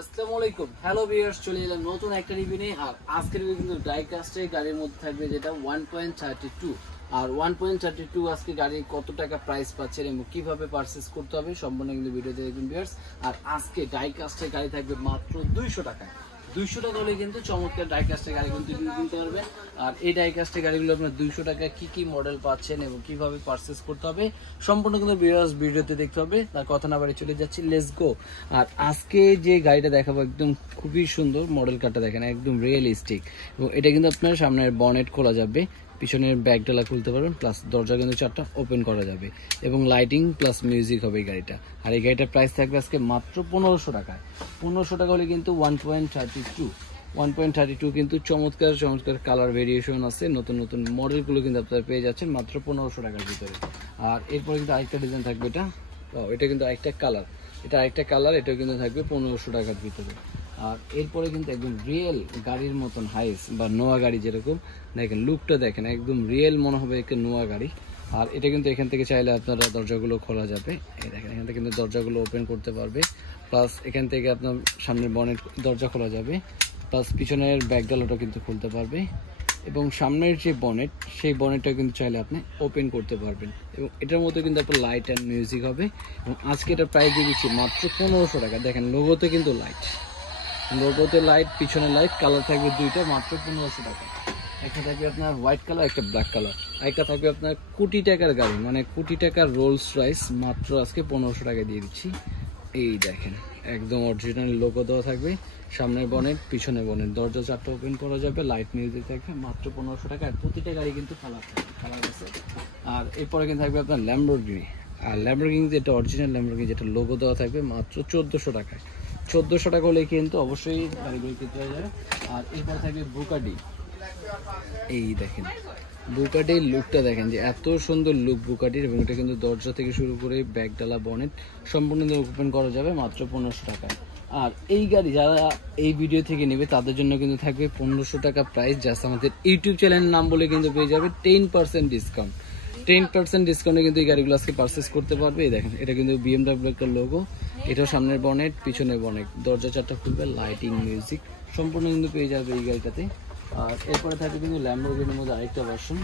আসসালামু আলাইকুম hello viewers, চলে এলাম নতুন একটা রিভিউ নিয়ে। আর আজকের রিভিউ কিন্তু ডাই কাস্টের গাড়ির মধ্যে থাকবে, যেটা 1.32 আর 1.32 আজকে গাড়ি কত টাকা প্রাইস পাচ্ছেন এবং কিভাবে পারচেজ করতে হবে সম্পূর্ণ কিন্তু ভিডিওতে দেখবেন ভিউয়ার্স। আর আজকে ডাই কাস্টের গাড়ি থাকবে মাত্র 200 টাকা। 200 টাকা হলে কিন্তু চমৎকার ডাই কাস্টের গাড়ি কিন্তু কিনতে পারবেন। আর এই ডাই কাস্টের গাড়িগুলো আপনার 200 টাকা কি কি মডেল পাচ্ছেন এবং কিভাবে পারচেজ করতে হবে সম্পূর্ণ কিন্তু ভিডিওতে দেখতে হবে। তার কথা না বাড়ি চলে যাচ্ছি, লেটস গো। আর আজকে যে গাড়িটা দেখাবো একদম খুবই সুন্দর, মডেল কারটা দেখেন একদম রিয়েলিস্টিক। এবং এটা কিন্তু আপনার সামনের বনেট খোলা যাবে, পিছনের ব্যাগ ডালা খুলতে পারবেন, প্লাস দরজা কিন্তু 4টা ওপেন করা যাবে এবং লাইটিং প্লাস মিউজিক হবে এই গাড়িটা। আর এই গাড়িটার প্রাইস থাকবে আজকে মাত্র 1500 টাকায়। 1500 টাকা হলে কিন্তু 1.32 কিন্তু চমৎকার কালার ভেরিয়েশন আছে, নতুন নতুন মডেলগুলো কিন্তু আপনারা পেয়ে যাচ্ছেন মাত্র 1500 টাকার ভিতরে। আর এরপরে কিন্তু আরেকটা ডিজাইন থাকবে, এটা কিন্তু আরেকটা কালার, এটাও কিন্তু থাকবে 1500 টাকার ভিতরে। আর এরপরে কিন্তু একদম রিয়েল গাড়ির মতন হাইস বা নোয়া গাড়ি, যেরকম দেখেন লুকটা দেখেন একদম রিয়েল মনে হবে একটা নোয়া গাড়ি। আর এটা কিন্তু এখান থেকে চাইলে আপনারা দরজাগুলো খোলা যাবে, এই দেখেন এখান থেকে কিন্তু দরজাগুলো ওপেন করতে পারবে, প্লাস এখান থেকে আপনার সামনের বনেট দরজা খোলা যাবে, প্লাস পিছনের ব্যাকডালাটা কিন্তু খুলতে পারবে এবং সামনের যে বনেট সেই বনেটটা কিন্তু চাইলে আপনি ওপেন করতে পারবেন। এবং এটার মধ্যে কিন্তু আপনার লাইট অ্যান্ড মিউজিক হবে। এবং আজকে এটা প্রাইস দিয়ে দিচ্ছি মাত্র 1500 টাকা। দেখেন লোগোতে কিন্তু লাইট, পিছনে লাইট, কালার থাকবে দুইটা, মাত্র 1500 টাকা। একটা থাকবে আপনার হোয়াইট কালার, একটা ব্ল্যাক কালার, একটা থাকবে আপনার কোটি টাকার গাড়ি, মানে কোটি টাকার রোলস রয়েস, মাত্র আজকে 1500 টাকা দিয়ে দিচ্ছি। এই দেখেন একদম অরিজিনাল লোগো দেওয়া থাকবে, সামনের বনেট পিছনে বনেট, দরজা 4টা ওপেন করা যাবে, লাইট মিউজিক থাকবে, মাত্র 1500 টাকা। আর প্রতিটা গাড়ি কিন্তু কালার আছে। আর এরপরে কিন্তু থাকবে আপনার ল্যাম্বরগিনি, আর ল্যাম্বরগিনি যেটা অরিজিনাল ল্যাম্বরগিনি, যেটা লোগো দেওয়া থাকবে মাত্র 1400 টাকায়। 1400 টাকা হলে কিন্তু অবশ্যই গাড়িগুলো কিনতে হয়ে যাবে। আর এরপরে থাকবে বুকাডি, এই দেখেন বুকাটির লুকটা দেখেন যে এত সুন্দর লুক বুকাটির। এবং এটা কিন্তু দরজা থেকে শুরু করে ব্যাগডালা বনেট সম্পূর্ণ ওপেন করা যাবে মাত্র 1500 টাকায়। আর এই গাড়ি যারা এই ভিডিও থেকে নেবে তাদের জন্য কিন্তু থাকবে 1500 টাকা প্রাইস, জাস্ট আমাদের ইউটিউব চ্যানেলের নাম বলে কিন্তু পেয়ে যাবে 10% ডিসকাউন্ট। 10% ডিসকাউন্টে কিন্তু এই গাড়িগুলো আজকে পারচেস করতে পারবে। এই দেখেন এটা কিন্তু BMW একটা লোগো, এটাও সামনের বনেট পিছনে বনেট, দরজা 4টা খুলবে, লাইটিং মিউজিক সম্পূর্ণ কিন্তু পেয়ে যাবে এই গাড়িটাতে। আর এরপরে থাকে কিন্তু ল্যাম্বরগিনির মধ্যে আরেকটা ভার্সন,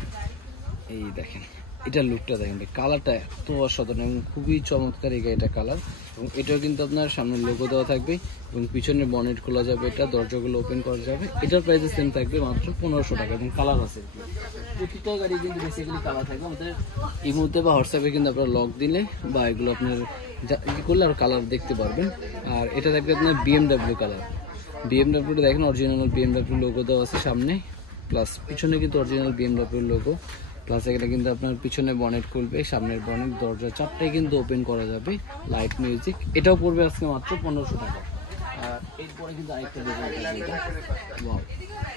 এই দেখেন এটার লুকটা দেখেন, কালারটা এত অসাধারণ এবং খুবই চমৎকার এই গাড়িটা কালার। এবং এটাও কিন্তু আপনার সামনে লোগো দেওয়া থাকবে এবং পিছনের বনেট খোলা যাবে, এটা দরজাগুলো ওপেন করা যাবে। এটার প্রাইস সেম থাকবে মাত্র 1500 টাকা এবং কালার আছে। প্রতিটা গাড়ি কিন্তু বেসিক্যালি কালার থাকবে। আমাদের এই মুহূর্তে বা হোয়াটসঅ্যাপে কিন্তু আপনার লক দিলে বা এগুলো আপনার করলে আর কালার দেখতে পারবেন। আর এটা থাকবে আপনার BMW কালার, BMW দেখেন অরিজিনাল BMW লোগো দেওয়া আছে সামনে, প্লাস পিছনে কিন্তু অরিজিনাল BMW লোগো, প্লাস এখানে কিন্তু আপনার পিছনে বনেট খুলবে, সামনের বনেট দরজা 4টাই কিন্তু ওপেন করা যাবে, লাইট মিউজিক। এটাও পড়বে আজকে মাত্র 1500 টাকা। আর এরপরে কিন্তু আরেকটা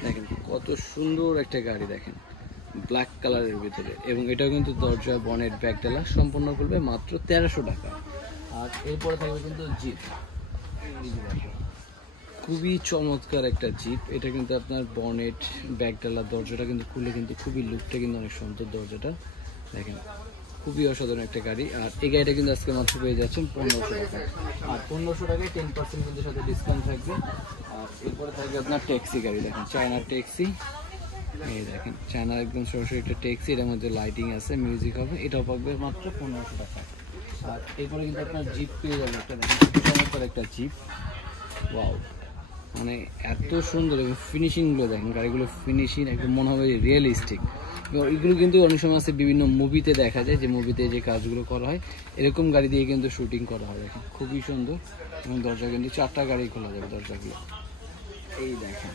দেখেন কত সুন্দর একটা গাড়ি, দেখেন ব্ল্যাক কালারের ভিতরে। এবং এটাও কিন্তু দরজা বনেট ব্যাগডালা সম্পূর্ণ করবে মাত্র 1300 টাকা। আর এরপরে থাকবে কিন্তু জিপ, খুবই চমৎকার একটা জিপ। এটা কিন্তু আপনার বনেট ব্যাগডালা দরজাটা কিন্তু খুলে কিন্তু খুবই লুকটা কিন্তু অনেক সুন্দর, দরজাটা দেখেন খুবই অসাধারণ একটা গাড়ি। আর এই গাড়িটা কিন্তু আজকে মাত্র পেয়ে যাচ্ছেন 1500 টাকা। আর 1500 টাকায় 10% কিন্তু সাথে ডিসকাউন্ট থাকবে। আর এরপরে থাকবে আপনার ট্যাক্সি গাড়ি, দেখেন চায়নার ট্যাক্সি, এই দেখেন চায়নার একদম সরাসরি একটা ট্যাক্সি, এটার মধ্যে লাইটিং আছে, মিউজিক হবে, এটাও পাবে মাত্র 1500 টাকা। আর এরপরে কিন্তু আপনার জিপ পেয়ে যাবে, একটা দেখেন চমৎকার একটা জিপ, ওয়াও মানে এত সুন্দর। এবং ফিনিশিংগুলো দেখেন, গাড়িগুলো ফিনিশিং একদম মনে হবে রিয়েলিস্টিক। এগুলো কিন্তু অনেক সময় আছে বিভিন্ন মুভিতে দেখা যায়, যে মুভিতে যে কাজগুলো করা হয় এরকম গাড়ি দিয়ে কিন্তু শুটিং করা হয়। দেখেন খুবই সুন্দর। এবং দরজা কিন্তু 4টা গাড়ি খোলা যাবে দরজাগুলো, এই দেখেন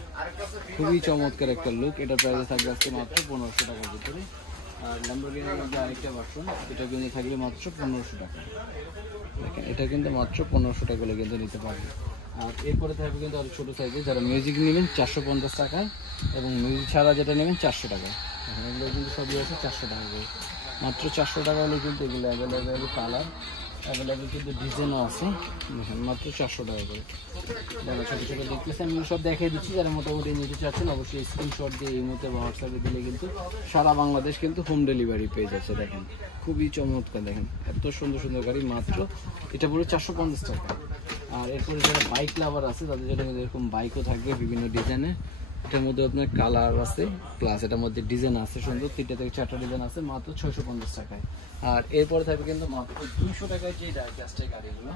খুবই চমৎকার একটা লুক। এটা প্রাইসে থাকবে আজকে মাত্র 1500 টাকার ভিতরে। আর ল্যাম্বরগিনির মধ্যে আরেকটা ভার্সন, এটা কিন্তু থাকবে মাত্র 1500 টাকা। দেখেন এটা কিন্তু মাত্র 1500 টাকা করে কিন্তু নিতে পারবে। আর এরপরে থাকবে কিন্তু আরও ছোটো সাইজে, যারা মিউজিক নেবেন 450 টাকায় এবং মিউজিক ছাড়া যেটা নেবেন 400 টাকায়। এগুলো কিন্তু সবই আছে 400 টাকা করে, মাত্র 400 টাকা হলে কিন্তু এগুলো অ্যাভেলেবেল কালার, অ্যাভেলেবেল কিন্তু ডিজাইনও আছে, মাত্র 400 টাকা করে। যারা ছোটো ছোটো দেখতেছেন আমি সব দেখিয়ে দিচ্ছি, যারা মোটামুটি নিতে চাচ্ছেন অবশ্যই স্ক্রিনশট দিয়ে এই মুহূর্তে বা হোয়াটসঅ্যাপে দিলে কিন্তু সারা বাংলাদেশ কিন্তু হোম ডেলিভারি পেয়ে যাচ্ছে। দেখেন খুবই চমৎকার, দেখেন এত সুন্দর সুন্দর গাড়ি, মাত্র এটা পুরো 450 টাকা। আর এরপরে যারা বাইক লাভার আছে তাদের জন্য কিন্তু এরকম বাইকও থাকবে বিভিন্ন ডিজাইনের। এটার মধ্যে আপনার কালার আছে প্লাস এটার মধ্যে ডিজাইন আছে সুন্দর, 3টা থেকে 4টা ডিজাইন আছে মাত্র 650 টাকায়। আর এরপরে থাকবে কিন্তু মাত্র 200 টাকায় যে ডাইকাস্টের গাড়িগুলো,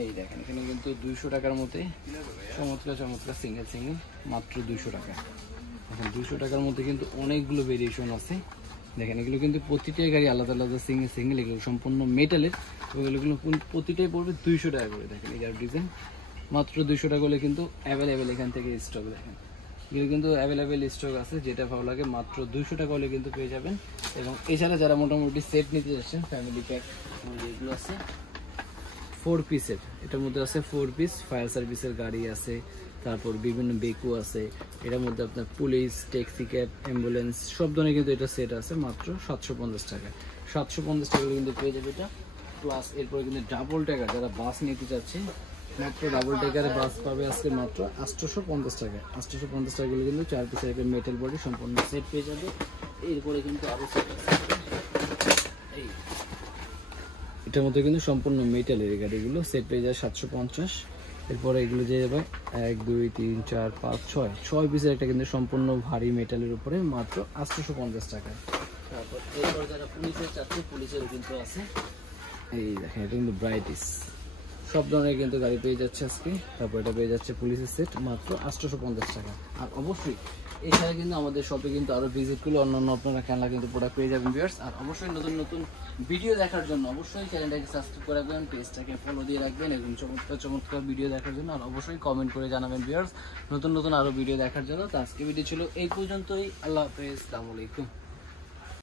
এই দেখেন এখানে কিন্তু 200 টাকার মধ্যে চমৎকার চমৎকার সিঙ্গেল মাত্র 200 টাকা। এখন 200 টাকার মধ্যে কিন্তু অনেকগুলো ভেরিয়েশন আছে। দেখেন এগুলো কিন্তু প্রতিটাই গাড়ি আলাদা আলাদা সিঙ্গেল, এগুলো সম্পূর্ণ মেটালের, ওইগুলো প্রতিটাই পড়বে 200 টাকা করে। দেখেন এই ডিজাইন মাত্র 200 টাকা হলে কিন্তু অ্যাভেলেবেল এখান থেকে স্টক। দেখেন এগুলো কিন্তু অ্যাভেলেবেল স্টক আছে, যেটা ভালো লাগে মাত্র 200 টাকা হলে কিন্তু পেয়ে যাবেন। এবং এছাড়া যারা মোটামুটি সেট নিতে যাচ্ছেন ফ্যামিলি প্যাক এগুলো আছে 4 পিসের, এটার মধ্যে আছে 4 পিস ফায়ার সার্ভিসের গাড়ি আছে, তারপর বিভিন্ন বেকু আছে, এটার মধ্যে আপনার পুলিশ, ট্যাক্সি ক্যাব, অ্যাম্বুলেন্স সব ধরনের কিন্তু এটা সেট আছে মাত্র 750 টাকা। 750 টাকা কিন্তু পেয়ে যাবে এটা। প্লাস এরপরে কিন্তু ডাবল টাকা যারা বাস নিতে যাচ্ছে মাত্র ডাবল টাকারে বাস পাবে আজকে মাত্র 850 টাকা। 850 টাকাগুলো কিন্তু 4 পিসের একটা মেটাল বডি সম্পূর্ণ সেট পেয়ে যাবে। এরপরে কিন্তু আরো সেট আছে, এই এটার মধ্যে কিন্তু সম্পূর্ণ মেটালের গাড়িগুলো সেট পেয়ে যায় 750। এরপরে এগুলো যে যাবে 1 2 3 4 5 6 পিসের একটা কিন্তু সম্পূর্ণ ভারী মেটালের উপরে মাত্র 850 টাকা। তারপর এরপর যারা পুলিশের চাচ্ছে পুলিশেরও কিন্তু আছে, এই দেখেন এটা কিন্তু ব্রাইটিস সব ধরনের কিন্তু গাড়ি পেয়ে যাচ্ছে আজকে। তারপর এটা পেয়ে যাচ্ছে পুলিশের সেট মাত্র 850 টাকা। আর অবশ্যই এছাড়া কিন্তু আমাদের শপে কিন্তু আরো ভিজিট করলে অন্যান্য আপনারা খেলনা কিন্তু প্রোডাক্ট পেয়ে যাবেন ভিউয়ার্স। আর অবশ্যই নতুন নতুন ভিডিও দেখার জন্য অবশ্যই চ্যানেলটাকে সাবস্ক্রাইব করে রাখবেন, পেজটাকে ফলো দিয়ে রাখবেন এবং চমৎকার চমৎকার ভিডিও দেখার জন্য। আর অবশ্যই কমেন্ট করে জানাবেন ভিউয়ার্স নতুন নতুন আরো ভিডিও দেখার জন্য। তো আজকে ভিডিও ছিল এই পর্যন্তই, আল্লাহ হাফেজ, আসসালামু আলাইকুম।